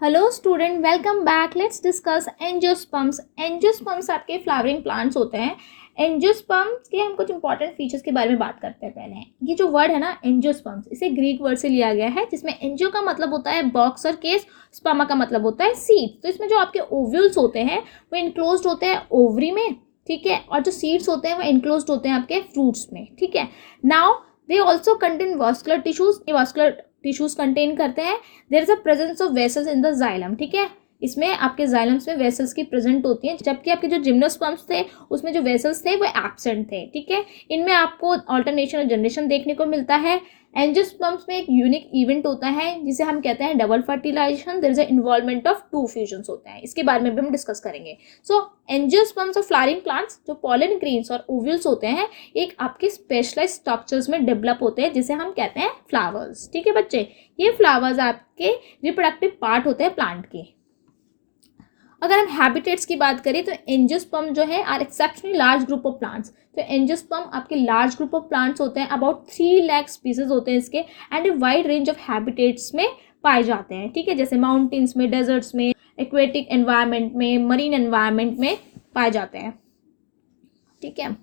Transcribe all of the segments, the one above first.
Hello student, welcome back. Let's discuss angiosperms. Angiosperms आपके flowering plants होते हैं। Angiosperms के हम कुछ इंपॉर्टेंट फीचर्स के बारे में बात करते हैं। पहले ये जो वर्ड है ना एंजियोस्पर्म्स, इसे ग्रीक वर्ड से लिया गया है, जिसमें एंजियो का मतलब होता है बॉक्स और केस, स्पर्मा का मतलब होता है सीड। तो इसमें जो आपके ओव्यूल्स होते हैं वो इनक्लोज्ड होते हैं ओवरी में, ठीक है, और जो सीड्स होते हैं वो इनक्लोज्ड होते हैं आपके फ्रूट्स में, ठीक है। Now they also contain vascular tissues. Vascular tissues contain करते हैं। There is a presence of vessels in the xylem, ठीक है। इसमें आपके जाइलम्स में वेसल्स की प्रेजेंट होती हैं, जबकि आपके जो जिम्नोस्पर्म्स थे उसमें जो वेसल्स थे वो एब्सेंट थे, ठीक है। इनमें आपको ऑल्टरनेशन और जनरेशन देखने को मिलता है। एंजियोस्पर्म्स में एक यूनिक इवेंट होता है जिसे हम कहते हैं double fertilization. There is a involvement of 2 fusions होते हैं। इसके बारे में भी हम डिस्कस करेंगे। So angiosperms of flowering plants, जो पॉलन ग्रेन्स और ओव्यूल्स होते हैं, एक आपके स्पेशलाइज स्ट्रक्चर्स में डेवलप होते हैं जिसे हम कहते हैं फ्लावर्स, ठीक है बच्चे। ये फ्लावर्स आपके रिप्रोडक्टिव पार्ट होते हैं प्लांट के। अगर हम हैबिटेट्स की बात करें तो एंजियोस्पर्म जो है are exceptionally large group of plants. तो एंजियोस्पर्म आपके लार्ज ग्रुप ऑफ प्लांट्स होते हैं, अबाउट 3 लाख स्पीसीज होते हैं इसके, and a wide range of habitats में पाए जाते हैं, ठीक है, जैसे माउंटेन्स में, डेजर्ट्स में, एक्वेटिक एनवायरनमेंट में, मरीन एनवायरनमेंट में पाए जाते हैं, ठीक है।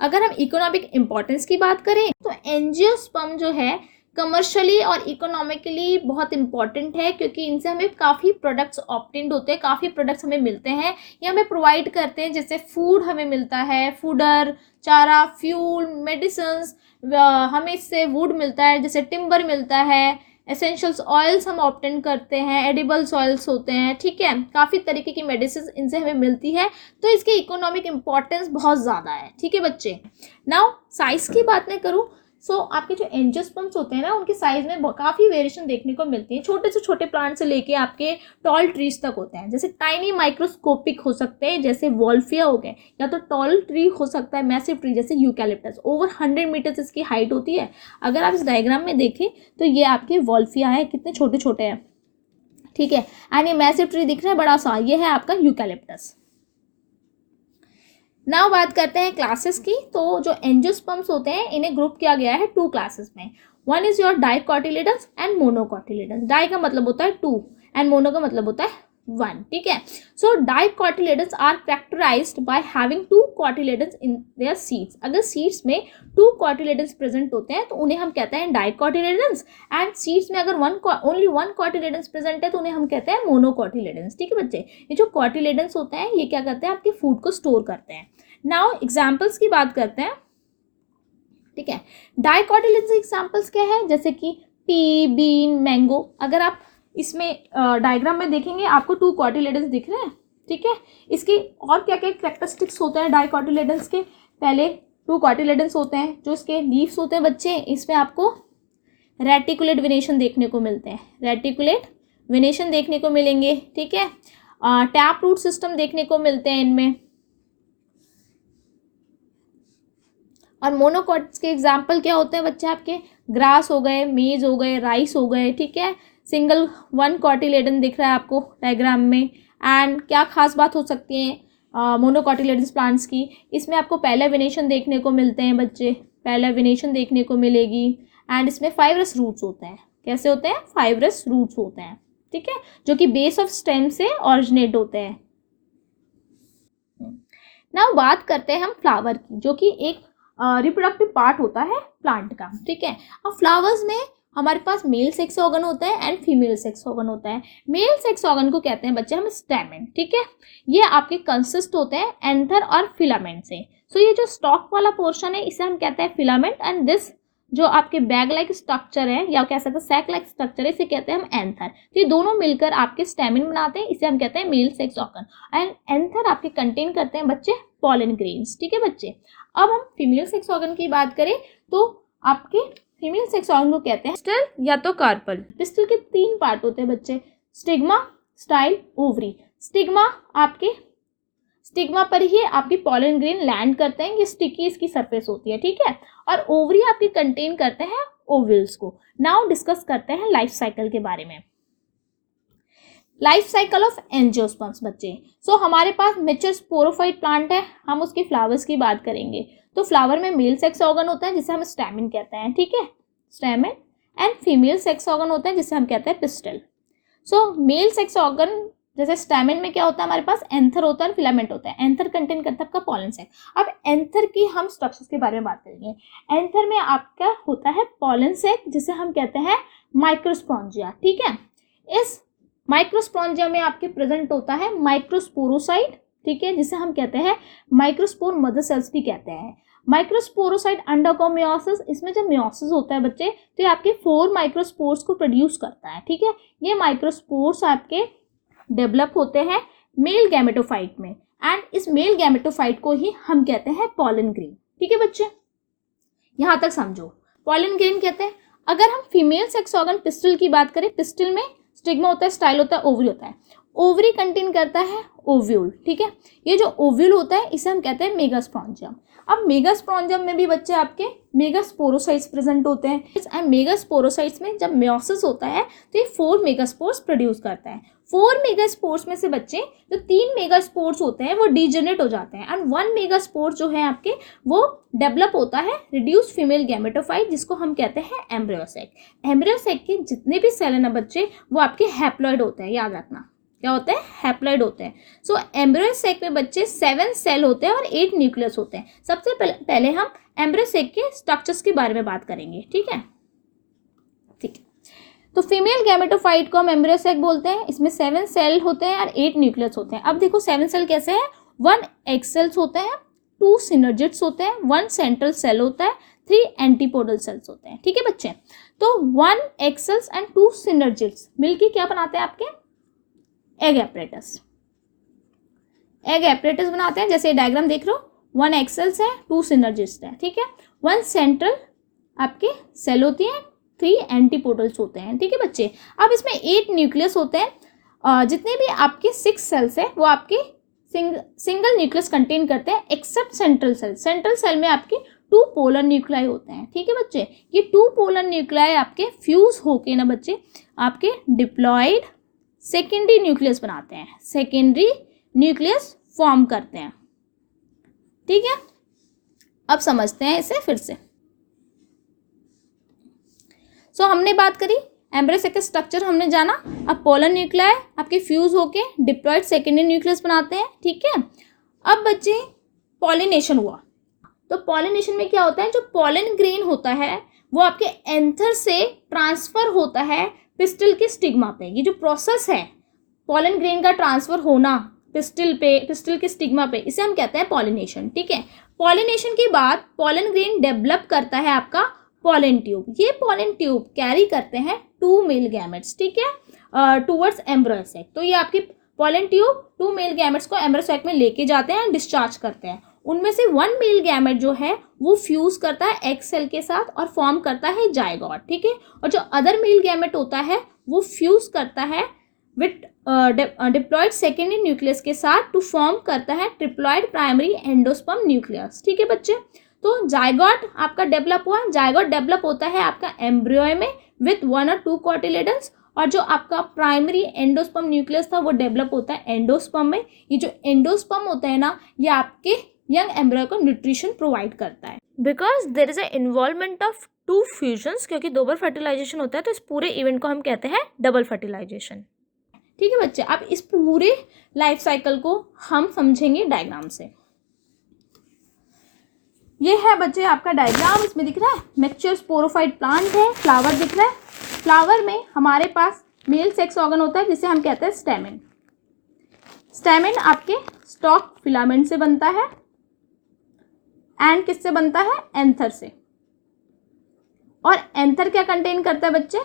अगर हम इकोनॉमिक इम्पोर्टेंस की बात करें तो एंजियोस्पर्म जो है कमर्शियली और इकोनॉमिकली बहुत इंपॉर्टेंट है, क्योंकि इनसे हमें काफ़ी प्रोडक्ट्स ऑब्टेन्ड होते हैं, काफ़ी प्रोडक्ट्स हमें मिलते हैं, ये हमें प्रोवाइड करते हैं। जैसे फूड हमें मिलता है, फूडर, चारा, फ्यूल, मेडिसिन्स, हमें इससे वुड मिलता है, जैसे टिम्बर मिलता है, एसेंशियल्स ऑयल्स हम ऑब्टेन करते हैं, एडिबल्स ऑयल्स होते हैं, ठीक है। काफ़ी तरीके की मेडिसिन इनसे हमें मिलती है, तो इसकी इकोनॉमिक इम्पॉर्टेंस बहुत ज़्यादा है, ठीक है बच्चे। नाउ साइज़ की बात मैं करूँ, सो आपके जो एंजियोस्पर्म्स होते हैं ना, उनके साइज़ में काफ़ी वेरिएशन देखने को मिलती है। छोटे से छोटे प्लांट से लेके आपके टॉल ट्रीज तक होते हैं, जैसे टाइनी माइक्रोस्कोपिक हो सकते हैं जैसे वॉल्फिया हो गए, या तो टॉल ट्री हो सकता है मैसिव ट्री जैसे यूकैलिप्टस, ओवर 100 मीटर्स इसकी हाइट होती है। अगर आप इस डायग्राम में देखें तो ये आपके वॉल्फिया है, कितने छोटे छोटे हैं, ठीक है। एंड ये मैसिव ट्री दिख रहा है बड़ा सा, ये है आपका यूकैलिप्टस। नाउ बात करते हैं क्लासेस की। तो जो एंजियोस्पर्म्स होते हैं इन्हें ग्रुप किया गया है 2 क्लासेस में। One is your dicotyledons and monocotyledons. Di का मतलब होता है 2 एंड मोनो का मतलब होता है 1, ठीक है। So dicotyledons are characterised by having 2 cotyledons in their seeds. अगर सीड्स में 2 कोटिलेडन्स प्रेजेंट होते हैं तो उन्हें हम कहते हैं डाइकोटिलेडन्स, एंड सीड्स में अगर ओनली 1 कोटिलेडन्स प्रेजेंट है तो उन्हें हम कहते हैं मोनोकोटिलेडन्स, ठीक है बच्चे। ये जो कोटिलेडन्स होते हैं ये क्या करते हैं, आपके फूड को स्टोर करते हैं। नाउ एग्जाम्पल्स की बात करते हैं, ठीक है। डाइकोटिलेडन्स एग्जाम्पल्स क्या है, जैसे कि पी, बीन, मैंगो। अगर आप इसमें डायग्राम में देखेंगे आपको 2 कोटिलेडन्स दिख रहे हैं, ठीक है। इसके और क्या क्या कैरेक्टरिस्टिक्स होते हैं डाइकोटिलेडन्स के। पहले 2 कोटिलेडन्स होते हैं, जो इसके लीव्स होते हैं बच्चे, इसमें आपको रेटिकुलेट वेनेशन देखने को मिलते हैं, रेटिकुलेट वेनेशन देखने को मिलेंगे, ठीक है। टैप रूट सिस्टम देखने को मिलते हैं इनमें। और मोनोकॉट्स के एग्जाम्पल क्या होते हैं बच्चे, आपके ग्रास हो गए, मेज हो गए, राइस हो गए, ठीक है। सिंगल 1 कोटिलेडन दिख रहा है आपको डायग्राम में। एंड क्या खास बात हो सकती है मोनोकोटिलेडन्स प्लांट्स की, इसमें आपको पहला वेनेशन देखने को मिलते हैं बच्चे, पहला वेनेशन देखने को मिलेगी। एंड इसमें फाइब्रस रूट्स होते हैं। कैसे होते हैं, फाइब्रस रूट्स होते हैं, ठीक है, जो कि बेस ऑफ स्टेम से ऑरिजिनेट होते हैं। नाउ बात करते हैं हम फ्लावर की, जो कि एक रिप्रोडक्टिव पार्ट होता है प्लांट का, ठीक है। अब फ्लावर्स में हमारे पास मेल सेक्स ऑर्गन होता है एंड फीमेल सेक्स ऑर्गन होता है। मेल सेक्स ऑर्गन को कहते हैं बच्चे हम स्टैमेन, ठीक है। ये आपके कंसिस्ट होते हैं एंथर और फिलामेंट से। सो ये जो स्टॉक वाला पोर्शन है इसे हम कहते हैं फिलामेंट, एंड दिस जो आपके बैग लाइक स्ट्रक्चर है या कह सकते हैं सैक लाइक स्ट्रक्चर है, इसे कहते हैं हम एंथर। तो ये दोनों मिलकर आपके स्टैमिन बनाते हैं, इसे हम कहते हैं male sex organ. And anther आपके कंटेन करते हैं बच्चे पॉलन ग्रेन्स, ठीक है बच्चे। अब हम फीमेल सेक्स ऑर्गन की बात करें तो आपके फीमेल सेक्स ऑर्गन को कहते हैं पिस्टल या तो कार्पल। पिस्टल के 3 पार्ट होते हैं बच्चे, स्टिग्मा, स्टाइल, ओवरी। स्टिग्मा पर ही आपकी पॉलन ग्रेन लैंड करते हैं, ये स्टिकी इसकी सरफेस होती है, ठीक है। और ओवरी आपके कंटेन करते हैं ओवल्स को। नाउ डिस्कस करते हैं लाइफ साइकिल के बारे में। लाइफ साइकिल ऑफ एंजियोस्पर्म्स बच्चे। सो हमारे पास मेच्योर स्पोरोफाइट प्लांट है, हम उसके फ्लावर्स की बात करेंगे। तो फ्लावर में मेल सेक्स ऑर्गन होता है जिसे हम स्टैमिन कहते हैं, ठीक है, stamen. And female sex organ होता है जिसे हम कहते हैं पिस्टल। सो मेल सेक्स ऑर्गन जैसे स्टैमेन में क्या होता है हमारे पास, एंथर होता है और फिलामेंट होता है। एंथर कंटेन करता है आपका पॉलन सैक। अब एंथर की हम स्ट्रक्चर्स के बारे में बात करेंगे। एंथर में आपका होता है पॉलन सैक जिसे हम कहते हैं माइक्रोस्पोंजिया, ठीक है। इस माइक्रोस्पोंजिया में आपके प्रेजेंट होता है माइक्रोस्पोरोसाइट, ठीक है, जिसे हम कहते हैं माइक्रोस्पोर मदर सेल्स भी कहते हैं। माइक्रोस्पोरोसाइट अंडरगो मेयोसिस, इसमें जब मेयोसिस होता है बच्चे तो ये आपके 4 माइक्रोस्पोर्स को प्रोड्यूस करता है, ठीक है। ये माइक्रोस्पोर्स आपके डेवलप होते हैं मेल गैमेटोफाइट में, एंड इस मेल गैमेटोफाइट को ही हम कहते हैं पॉलन ग्रेन, ठीक है बच्चे, यहां तक समझो। पॉलन ग्रेन कहते हैं। अगर हम फीमेल सेक्स ऑर्गन पिस्टल की बात करें, पिस्टल में स्टिग्मा होता है, स्टाइल होता है, ओवरी होता है। ओवरी कंटेन करता है ओव्यूल, ठीक है। ये जो ओव्यूल होता है इसे हम कहते हैं मेगास्पोंजियम। अब मेगास्पोंजियम में भी बच्चे आपके मेगास्पोरोसाइट्स प्रेजेंट होते हैं, एंड मेगास्पोरोसाइट्स में जब मेयोसिस होता है तो ये 4 मेगास्पोर्स प्रोड्यूस करता है। 4 मेगास्पोर्स में से बच्चे जो 3 मेगास्पोर्स होते हैं वो डीजेनरेट हो जाते हैं, एंड 1 मेगास्पोर जो है आपके वो डेवलप होता है रिड्यूस फीमेल गैमेटोफाइट, जिसको हम कहते हैं एम्ब्रियोसेक। एम्ब्रियोसेक के जितने भी सेल है ना बच्चे वो आपके हैप्लॉइड होते हैं, याद रखना क्या होते हैं, हैप्लॉइड होते हैं। सो एम्ब्रियोसेक में बच्चे 7 सेल होते हैं और 8 न्यूक्लियस होते हैं। सबसे पहले हम एम्ब्रियोसेक के स्ट्रक्चर्स के बारे में बात करेंगे, ठीक है। ठीक है, तो फीमेल गैमेटोफाइट को हम एम्ब्रियोसेक बोलते हैं। इसमें 7 सेल होते हैं और 8 न्यूक्लियस होते हैं। अब देखो 7 सेल कैसे हैं, 1 एग सेल्स होते हैं, 2 सिनर्जिड्स होते हैं, 1 सेंट्रल सेल होता है, 3 एंटीपोडल सेल्स होते हैं, ठीक है बच्चे। तो 1 एग सेल्स एंड 2 सिनर्जिड्स मिलके क्या बनाते हैं आपके, एग एपरेटस। एग एपरेटस बनाते हैं, जैसे डायग्राम देख रहे हो, 1 एग सेल्स है, 2 सिनर्जिड्स है, ठीक है। 1 सेंट्रल आपके सेल होती है, 3 एंटीपोडल्स होते हैं, ठीक है बच्चे। अब इसमें 8 न्यूक्लियस होते हैं। जितने भी आपके 6 सेल्स है वो आपके सिंगल न्यूक्लियस कंटेन करते हैं, except central cell. Central cell में आपके 2 पोलर न्यूक्लियाई होते हैं, ठीक है बच्चे। ये 2 पोलर न्यूक्लियाई आपके फ्यूज होके ना बच्चे आपके डिप्लॉयड सेकेंडरी न्यूक्लियस बनाते हैं, सेकेंडरी न्यूक्लियस फॉर्म करते हैं, ठीक है। अब समझते हैं इसे फिर से। सो हमने बात करी एम्ब्रियोसेक का स्ट्रक्चर हमने जाना। अब पोलर न्यूक्लियाई आपके फ्यूज होके डिप्लॉयड सेकेंडरी न्यूक्लियस बनाते हैं, ठीक है। अब बच्चे पॉलिनेशन हुआ, तो पॉलिनेशन में क्या होता है, जो पॉलन ग्रेन होता है वो आपके एंथर से ट्रांसफर होता है पिस्टिल के स्टिग्मा पे। ये जो प्रोसेस है पॉलन ग्रेन का ट्रांसफर होना पिस्टिल के स्टिग्मा पे, इसे हम कहते हैं पॉलिनेशन, ठीक है। पॉलिनेशन के बाद पॉलन ग्रेन डेवलप करता है आपका पॉलन ट्यूब। ये पॉलन ट्यूब कैरी करते हैं 2 मेल गैमेट्स, ठीक है, टूवर्ड्स एम्ब्रियोसेक। तो ये आपकी पॉलन ट्यूब 2 मेल गैमेट्स को एम्ब्रियोसेक में लेके जाते हैं, डिस्चार्ज करते हैं। उनमें से 1 मेल गैमेट जो है वो फ्यूज करता है एग सेल के साथ और फॉर्म करता है जायगोट, ठीक है। और जो अदर मेल गैमेट होता है वो फ्यूज करता है विथ डिप्लॉयड सेकेंडरी न्यूक्लियस के साथ टू फॉर्म करता है ट्रिप्लॉयड प्राइमरी एंडोस्पर्म न्यूक्लियस, ठीक है बच्चे। तो जायगोट आपका डेवलप हुआ। जायगोट डेवलप होता है आपका एम्ब्रियो में विथ 1 और 2 कोटिलेडन्स, और जो आपका प्राइमरी एंडोस्पर्म न्यूक्लियस था वो डेवलप होता है एंडोस्पर्म में। ये जो एंडोस्पर्म होता है ना ये आपके यंग एम्ब्रियो को न्यूट्रिशन प्रोवाइड करता है, because there is a involvement of 2 fusions, क्योंकि 2 बार फर्टिलाइजेशन होता है तो इस पूरे इवेंट को हम कहते हैं डबल फर्टिलाइजेशन, ठीक है बच्चे। अब इस पूरे लाइफ साइकिल को हम समझेंगे डायग्राम से। ये है बच्चे आपका डायग्राम, इसमें दिख रहा है मैच्योर स्पोरोफाइट प्लांट है, फ्लावर दिख रहा है। फ्लावर में हमारे पास मेल सेक्स ऑर्गन होता है जिसे हम कहते हैं स्टेमेन। स्टेमेन आपके स्टॉक फिलामेंट से बनता है, एंड किससे बनता है, एंथर से। और एंथर क्या कंटेन करता है बच्चे,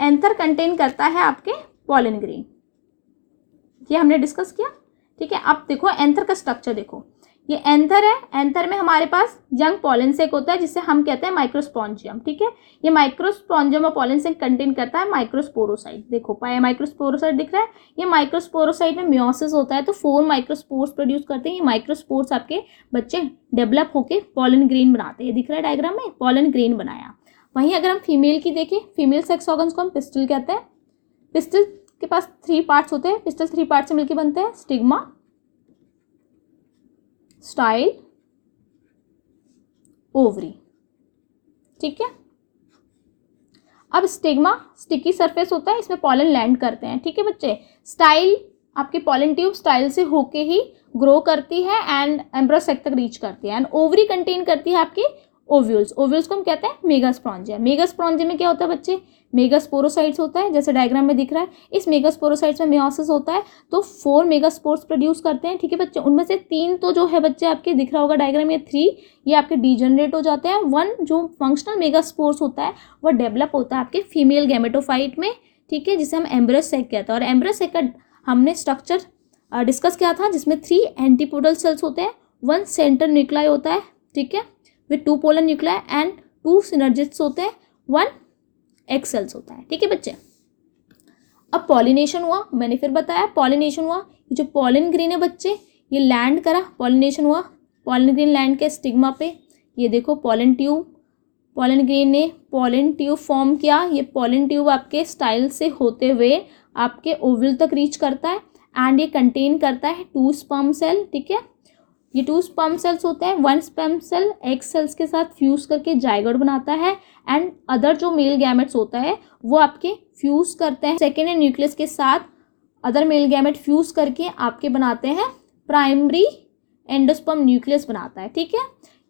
एंथर कंटेन करता है आपके पॉलन ग्रेन, ये हमने डिस्कस किया, ठीक है। अब देखो एंथर का स्ट्रक्चर देखो, ये एंथर है। एंथर में हमारे पास यंग पॉलन सेक होता है जिसे हम कहते हैं माइक्रोस्पोंजियम, ठीक है। ये माइक्रोस्पोंजियम और पॉलन सेक कंटेन करता है माइक्रोस्पोरोसाइट। देखो पाया माइक्रोस्पोरोसाइट दिख रहा है। ये माइक्रोस्पोरोसाइट में मियोसिस होता है तो 4 माइक्रोस्पोर्स प्रोड्यूस करते हैं। ये माइक्रोस्पोर्स आपके बच्चे डेवलप होके पॉलन ग्रेन बनाते हैं, दिख रहा है डायग्राम में, पॉलन ग्रेन बनाया। वहीं अगर हम फीमेल की देखें, फीमेल सेक्स ऑर्गन्स को हम पिस्टल कहते हैं। पिस्टल के पास 3 पार्ट्स होते हैं, पिस्टल 3 पार्ट से मिलकर बनते हैं, स्टिग्मा, स्टाइल, ओवरी, ठीक है। अब स्टिग्मा स्टिकी सरफेस होता है, इसमें पॉलन लैंड करते हैं, ठीक है बच्चे। स्टाइल आपके पॉलन ट्यूब स्टाइल से होके ही ग्रो करती है एंड एम्ब्रयोस सेक तक रीच करती है। एंड ओवरी कंटेन करती है आपकी ओव्यूल्स। ओव्यूल्स को हम कहते हैं मेगास्पोरेंजिया। मेगास्पोरेंजिया में क्या होता है बच्चे, मेगास्पोरोसाइट्स होता है, जैसे डायग्राम में दिख रहा है। इस मेगास्पोरोसाइट्स में मेयोसिस होता है, तो 4 मेगास्पोर्स प्रोड्यूस करते हैं, ठीक है बच्चे। उनमें से 3 तो जो है बच्चे आपके दिख रहा होगा डायग्राम में, 3 ये आपके डीजनरेट हो जाते हैं। 1 जो फंक्शनल मेगास्पोर्स होता है वो डेवलप होता है आपके फीमेल गैमेटोफाइट में, ठीक है, जिसे हम एम्ब्रयोस सेक कहते हैं। और एम्ब्रयोस सेक का हमने स्ट्रक्चर डिस्कस किया था, जिसमें 3 एंटीपोडल सेल्स होते हैं, 1 सेंटर न्यूक्लियाई होता है, ठीक है, with 2 polar nuclei and 2 synergids होते हैं, 1 एग सेल्स होता है, ठीक है बच्चे। अब पॉलिनेशन हुआ, मैंने फिर बताया पॉलिनेशन हुआ, जो पॉलन ग्रेन है बच्चे ये लैंड करा, पॉलिनेशन हुआ, पॉलन ग्रेन लैंड के स्टिग्मा पे, ये देखो पॉलन ट्यूब, पॉलन ग्रेन ने पॉलन ट्यूब फॉर्म किया। ये पॉलन ट्यूब आपके स्टाइल से होते हुए आपके ओवल तक रीच करता है एंड ये कंटेन करता है 2 स्पर्म सेल, ठीक है। ये 2 स्पर्म सेल्स होते हैं, 1 स्पर्म सेल एग सेल्स के साथ फ्यूज करके जाइगोट बनाता है एंड अदर जो मेल गैमेट्स होता है वो आपके फ्यूज करते हैं सेकेंडरी न्यूक्लियस के साथ, अदर मेल गैमेट फ्यूज करके आपके बनाते हैं प्राइमरी एंडोस्पर्म न्यूक्लियस बनाता है, ठीक है।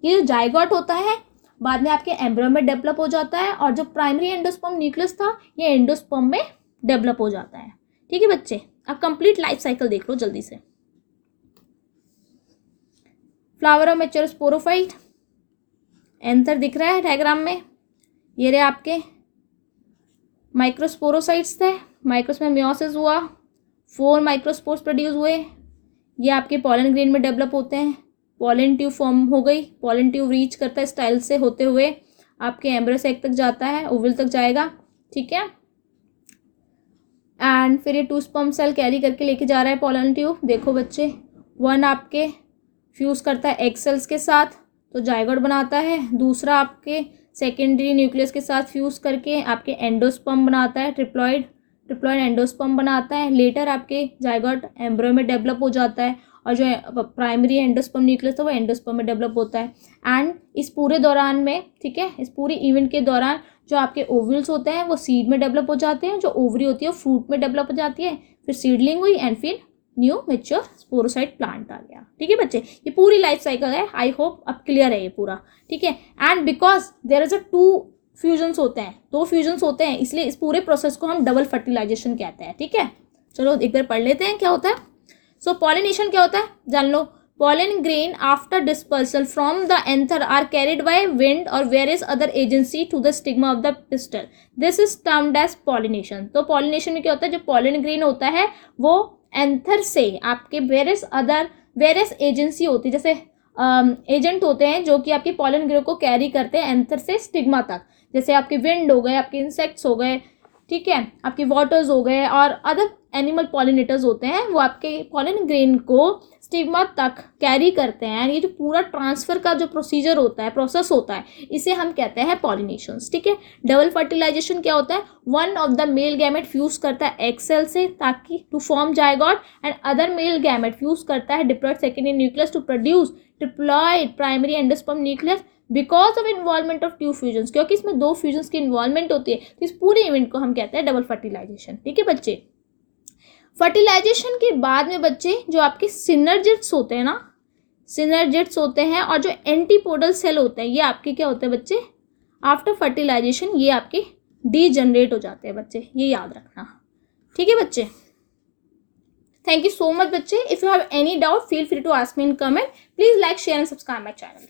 ये जो जाइगोट होता है बाद में आपके एम्ब्रियो में डेवलप हो जाता है और जो प्राइमरी एंडोस्पर्म न्यूक्लियस था ये एंडोस्पर्म में डेवलप हो जाता है, ठीक है बच्चे। अब कंप्लीट लाइफ साइकिल देख लो जल्दी से। Flower of mature sporophyte, anther दिख रहा है डायग्राम में, ये रहे आपके माइक्रोस्पोरोसाइट्स थे, माइक्रोस में मेयोसिस हुआ, 4 माइक्रोस्पोर्स प्रोड्यूस हुए, ये आपके पॉलन ग्रेन में डेवलप होते हैं, पॉलन ट्यूब फॉर्म हो गई, पॉलन ट्यूब रीच करता है स्टाइल से होते हुए आपके एम्ब्रियो सेक तक जाता है, ओवल तक जाएगा, ठीक है। एंड फिर ये 2 स्पर्म सेल कैरी करके लेके जा रहा है पॉलन ट्यूब, देखो बच्चे 1 आपके फ्यूज़ करता है एग सेल्स के साथ तो जाइगोट बनाता है, दूसरा आपके सेकेंडरी न्यूक्लियस के साथ फ्यूज़ करके आपके एंडोस्पर्म बनाता है, ट्रिप्लॉइड एंडोस्पर्म बनाता है। लेटर आपके जाइगोट एम्ब्रियो में डेवलप हो जाता है और जो प्राइमरी एंडोस्पर्म न्यूक्लियस था वो एंडोस्पर्म में डेवलप होता है। एंड इस पूरे दौरान में, ठीक है, इस पूरी इवेंट के दौरान जो आपके ओवल्स होते हैं वो सीड में डेवलप हो जाते हैं, जो ओवरी होती है वो फ्रूट में डेवलप हो जाती है, फिर सीडलिंग हुई एंड फिर न्यू मेच्योर स्पोरोसाइट प्लांट आ गया, ठीक है बच्चे। ये पूरी लाइफ साइकिल है, आई होप अब क्लियर है ये पूरा, ठीक है। And because there is a 2 fusions होते हैं, 2 फ्यूजन्स होते हैं, इसलिए इस पूरे प्रोसेस को हम डबल फर्टिलाइजेशन कहते हैं, ठीक है। चलो एक बार पढ़ लेते हैं क्या होता है। सो पॉलिनेशन क्या होता है जान लो। Pollen grain after dispersal from the anther are carried by wind or various other agency to the stigma of the pistil. This is termed as pollination. तो pollination में क्या होता है, जो pollen grain होता है वो एंथर से आपके वेरियस एजेंसी होती है, जैसे एजेंट होते हैं जो कि आपके pollen grain को कैरी करते हैं एंथर से स्टिग्मा तक, जैसे आपके विंड हो गए, आपके इंसेक्ट्स हो गए, ठीक है, आपके वाटर्स हो गए और अदर एनिमल पॉलिनेटर्स होते हैं, वो आपके पॉलन ग्रेन को स्टिग्मा तक कैरी करते हैं। ये जो पूरा ट्रांसफ़र का जो प्रोसीजर होता है, प्रोसेस होता है, इसे हम कहते हैं पॉलिनेशंस, ठीक है। डबल फर्टिलाइजेशन क्या होता है, 1 of the male gamete fuse करता है एग सेल से ताकि to form zygote and other male gamete fuse करता है diploid secondary nucleus to produce diploid primary endosperm nucleus because of involvement of 2 fusions, क्योंकि इसमें 2 फ्यूजन्स की इन्वॉल्वमेंट होती है, तो इस पूरे इवेंट को हम कहते हैं डबल फर्टिलाइजेशन, ठीक है बच्चे। फर्टिलाइजेशन के बाद में बच्चे जो आपके सिनर्जिड्स होते हैं ना, सिनर्जिड्स होते हैं और जो एंटीपोडल सेल होते हैं ये आपके क्या होते हैं बच्चे, आफ्टर फर्टिलाइजेशन ये आपके डीजनरेट हो जाते हैं बच्चे, ये याद रखना, ठीक है बच्चे। थैंक यू सो मच बच्चे। If you have any doubt feel free to ask me in comment. Please like share and subscribe my channel.